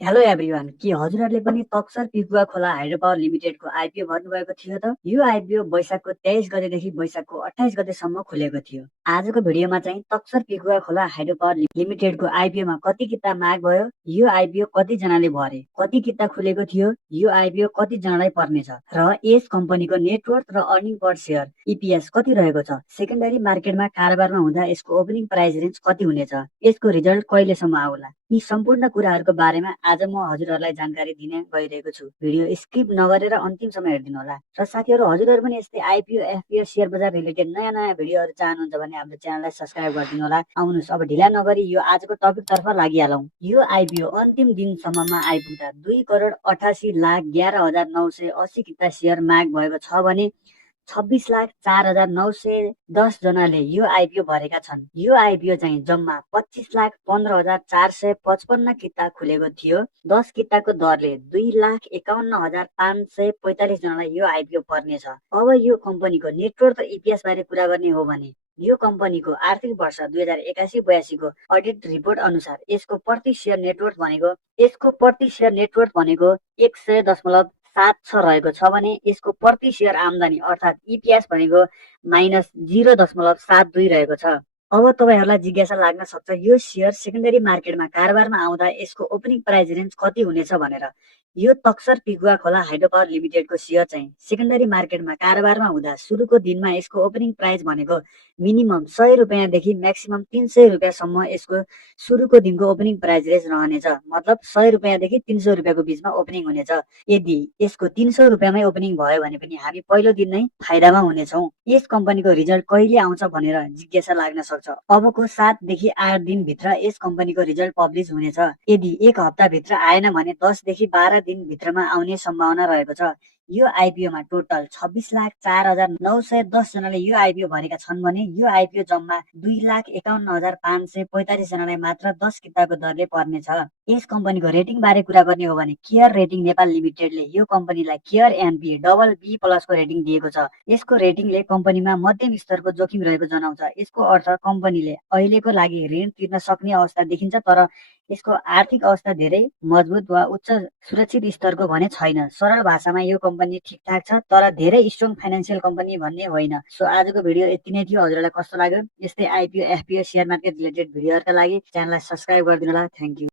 Hello everyone, के हजुरहरूले पनि तक्सर पिकुवा खोला हाइड्रो पावर लिमिटेडको आइपिओ भर्नुभएको थियो त? यो आइपिओ वैशाखको 23 गतेदेखि वैशाखको 28 गतेसम्म खुलेको थियो। आजको भिडियोमा चाहिँ तक्सर पिकुवा खोला हाइड्रो पावर लिमिटेडको आइपिओमा कति किता माग भयो, यो आइपिओ कतिजनाले भरे, कति किता खुलेको थियो, यो आइपिओ कतिजनालाई पर्नेछ र यस कम्पनीको नेटवर्थ र अर्निङ पर सेयर इपिएस कति रहेको छ, सेकेन्डरी मार्केटमा कारोबारमा हुँदा यसको ओपनिङ प्राइस रेन्ज कति हुनेछ, यसको रिजल्ट कहिलेसम्म आउला, यी सम्पूर्ण कुराहरूको बारेमा आज म हजुरहरूलाई जानकारी दिन गइरहेको छु। भिडियो स्किप नगरेर अन्तिमसम्म हेरिदिनु होला। र साथीहरू, हजुरहरू पनि यस्तै आइपिओ एफपिओ शेयर बजार रिलेटेड नयाँ भिडियोहरू चाहनुहुन्छ भने हाम्रो च्यानललाई सब्स्क्राइब गरिदिनु होला। आउनुहोस्, अब ढिला नगरी यो आजको टपिकतर्फ लागिहालौँ। यो आइपिओ अन्तिम दिनसम्ममा आइपुग्दा 2,88,11,980 किता शेयर माग भएको छ भने 26,04,910 जनाले यो आइपिओ भरेका छन्। यो आइपिओ चाहिँ जम्मा 25,15,455 किता खुलेको थियो। 10 किताको दरले 2,51,545 जनालाई यो आइपिओ पर्नेछ। अब यो कम्पनीको नेटवर्थ र इपिएस बारे कुरा गर्ने हो भने यो कम्पनीको आर्थिक वर्ष 2081-82 को अडिट रिपोर्ट अनुसार यसको प्रति शेयर नेटवर्थ भनेको 100.7 रहेको छ भने यसको प्रति शेयर आम्दानी अर्थात् इपिएस भनेको -0.72 रहेको छ। अब तपाईहरुलाई जिज्ञासा लाग्न सक्छ, यो शेयर सेकेन्डरी मार्केटमा कारोबारमा आउँदा यसको ओपनिङ प्राइस रेन्ज कति हुनेछ भनेर। यो तक्सर पिकुवा खोला हाइड्रो पावर लिमिटेडको शेयर चाहिँ सेकेन्डरी मार्केटमा कारोबारमा हुँदा सुरुको दिनमा यसको ओपनिङ प्राइस भनेको मिनिमम 100 रुपैयाँदेखि म्याक्सिमम 300 रुपैयाँसम्म यसको सुरुको दिनको ओपनिङ प्राइस रेन्ज रहनेछ। मतलब 100 रुपैयाँदेखि 300 रुपैयाँको बिचमा ओपनिङ हुनेछ। यदि यसको 300 रुपैयाँमै ओपनिङ भयो भने पनि हामी पहिलो दिन नै फाइदामा हुनेछौँ। यस कम्पनीको रिजल्ट कहिले आउँछ भनेर जिज्ञासा लाग्न सक्छ। अबको 7 देखि 8 दिनभित्र यस कम्पनीको रिजल्ट पब्लिस हुनेछ। यदि एक हप्ताभित्र आएन भने 10 देखि 12 दिनभित्रमा आउने सम्भावना रहेको छ। यो आइपिओमा टोटल 26,04,910 जनाले यो आइपिओ भरेका छन् भने यो आइपिओ जम्मा 2,51,545 जनालाई मात्र 10 किताको दरले पर्नेछ। यस कम्पनीको रेटिङ बारे कुरा गर्ने हो भने केयर रेटिङ नेपाल लिमिटेडले यो कम्पनीलाई केयर एनपी BB+ को रेटिङ दिएको छ। यसको रेटिङले कम्पनीमा मध्यम स्तरको जोखिम रहेको जनाउँछ। यसको अर्थ कम्पनीले अहिलेको लागि ऋण तिर्न सक्ने अवस्था देखिन्छ, तर यसको आर्थिक अवस्था धेरै मजबुत वा उच्च सुरक्षित स्तरको भने छैन। सरल भाषामा यो कम्पनी ठिकठाक छ, तर धेरै स्ट्रङ फाइनान्शियल कम्पनी भन्ने होइन। सो आजको भिडियो यति नै थियो। हजुरलाई कस्तो लाग्यो? यस्तै IPO FPO share market related भिडियोहरुका लागि च्यानललाई सब्स्क्राइब गरिदिनु होला। Thank you.